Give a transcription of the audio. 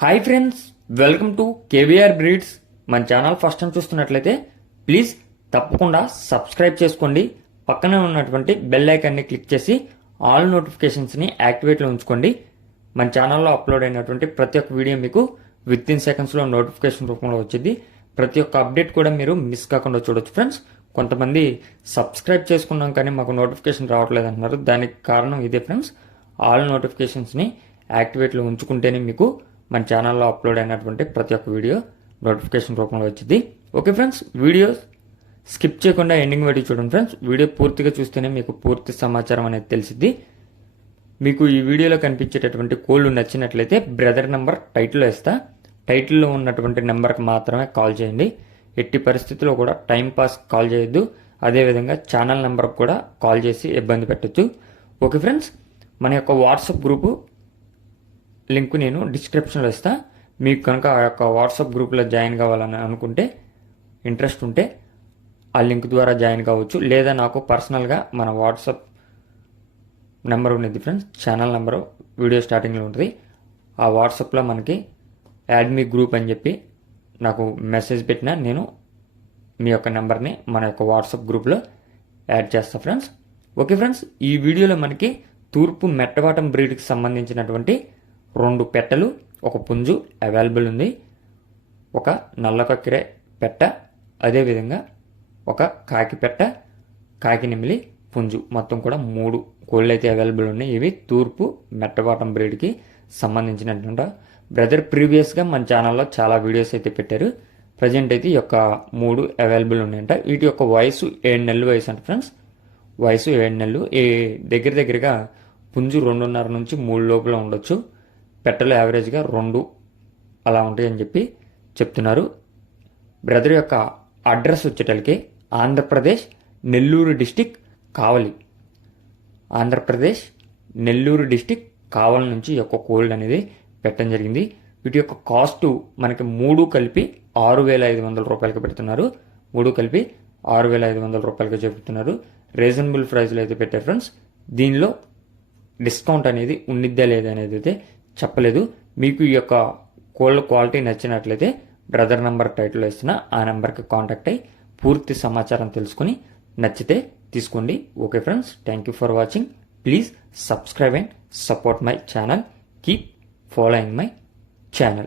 Hi friends, welcome to KVR breeds. మన channel first time చూస్తున్నట్లయితే please తప్పకుండా సబ్స్క్రైబ్ చేసుకోండి. పక్కనే ఉన్నటువంటి బెల్ ఐకాన్ని క్లిక్ చేసి ఆల్ నోటిఫికేషన్స్ని యాక్టివేట్లో ఉంచుకోండి. మన ఛానల్లో అప్లోడ్ అయినటువంటి ప్రతి ఒక్క వీడియో మీకు విత్ ఇన్ సెకండ్స్లో నోటిఫికేషన్ రూపంలో వచ్చింది. ప్రతి ఒక్క అప్డేట్ కూడా మీరు మిస్ కాకుండా చూడొచ్చు ఫ్రెండ్స్. కొంతమంది సబ్స్క్రైబ్ చేసుకున్నాం కానీ మాకు నోటిఫికేషన్ రావట్లేదు అంటున్నారు. దానికి కారణం ఇదే ఫ్రెండ్స్. ఆల్ నోటిఫికేషన్స్ని యాక్టివేట్లో ఉంచుకుంటేనే మీకు మన ఛానల్లో అప్లోడ్ అయినటువంటి ప్రతి ఒక్క వీడియో నోటిఫికేషన్ రూపంలో వచ్చింది. ఓకే ఫ్రెండ్స్, వీడియో స్కిప్ చేయకుండా ఎండింగ్ వరకు చూడండి ఫ్రెండ్స్. వీడియో పూర్తిగా చూస్తేనే మీకు పూర్తి సమాచారం అనేది తెలిసిద్ది. మీకు ఈ వీడియోలో కనిపించేటటువంటి కోళ్ళు నచ్చినట్లయితే బ్రదర్ నెంబర్ టైటిల్లో ఇస్తా. టైటిల్లో ఉన్నటువంటి నెంబర్కి మాత్రమే కాల్ చేయండి. ఎట్టి పరిస్థితుల్లో కూడా టైంపాస్ కాల్ చేయొద్దు. అదేవిధంగా ఛానల్ నెంబర్కి కూడా కాల్ చేసి ఇబ్బంది పెట్టచ్చు. ఓకే ఫ్రెండ్స్, మన యొక్క వాట్సాప్ గ్రూపు లింక్ నేను డిస్క్రిప్షన్లో ఇస్తా. మీకు కనుక ఆ యొక్క వాట్సాప్ గ్రూప్లో జాయిన్ కావాలని అనుకుంటే, ఇంట్రెస్ట్ ఉంటే ఆ లింక్ ద్వారా జాయిన్ కావచ్చు. లేదా నాకు పర్సనల్గా మన వాట్సాప్ నెంబర్ ఉన్నది ఫ్రెండ్స్. ఛానల్ నెంబరు వీడియో స్టార్టింగ్లో ఉంటుంది. ఆ వాట్సాప్లో మనకి యాడ్ మీ గ్రూప్ అని చెప్పి నాకు మెసేజ్ పెట్టినా నేను మీ యొక్క నెంబర్ని మన యొక్క వాట్సాప్ గ్రూప్లో యాడ్ చేస్తా ఫ్రెండ్స్. ఓకే ఫ్రెండ్స్, ఈ వీడియోలో మనకి తూర్పు మెట్టవాటం బ్రీడ్కి సంబంధించినటువంటి 2 పెట్టలు, ఒక పుంజు అవైలబుల్ ఉంది. ఒక నల్లకక్కిరే పెట్ట, అదేవిధంగా ఒక కాకి పెట్ట, కాకి నెమిలి, పుంజు, మొత్తం కూడా 3 కోళ్ళు అయితే అవైలబుల్ ఉన్నాయి. ఇవి తూర్పు మెట్టవాటం బ్రీడ్కి సంబంధించినటువంటి బ్రదర్ ప్రీవియస్గా మన ఛానల్లో చాలా వీడియోస్ అయితే పెట్టారు. ప్రజెంట్ అయితే ఈ యొక్క 3 అవైలబుల్ ఉన్నాయంట. వీటి యొక్క వయసు 7 నెలలు వయసు అంట ఫ్రెండ్స్. వయసు 7 నెలలు. దగ్గరగా పుంజు 2.5 నుంచి 3 లోపల ఉండొచ్చు. పెట్టలు యావరేజ్గా 2 అలా ఉంటాయని చెప్పి చెప్తున్నారు. బ్రదర్ యొక్క అడ్రస్ వచ్చేటలకి ఆంధ్రప్రదేశ్ నెల్లూరు డిస్టిక్ కావలి. ఆంధ్రప్రదేశ్ నెల్లూరు డిస్టిక్ కావలి నుంచి ఈ యొక్క కోల్డ్ అనేది పెట్టడం జరిగింది. వీటి యొక్క కాస్ట్ మనకి 3 కలిపి 6,500 రూపాయలకి పెడుతున్నారు. 3 కలిపి 6,500 రూపాయలకి చెబుతున్నారు. రీజనబుల్ ప్రైస్లో అయితే పెట్టారు ఫ్రెండ్స్. దీనిలో డిస్కౌంట్ అనేది ఉండిద్దా లేదా అనేది అయితే చెప్పలేదు. మీకు ఈ యొక్క కోళ్ళ క్వాలిటీ నచ్చినట్లయితే బ్రదర్ నెంబర్ టైటిల్లో ఇస్తున్నా. ఆ నెంబర్కి కాంటాక్ట్ అయ్యి పూర్తి సమాచారం తెలుసుకుని నచ్చితే తీసుకోండి. Okay friends, thank you for watching. Please subscribe and support my channel. Keep following my channel.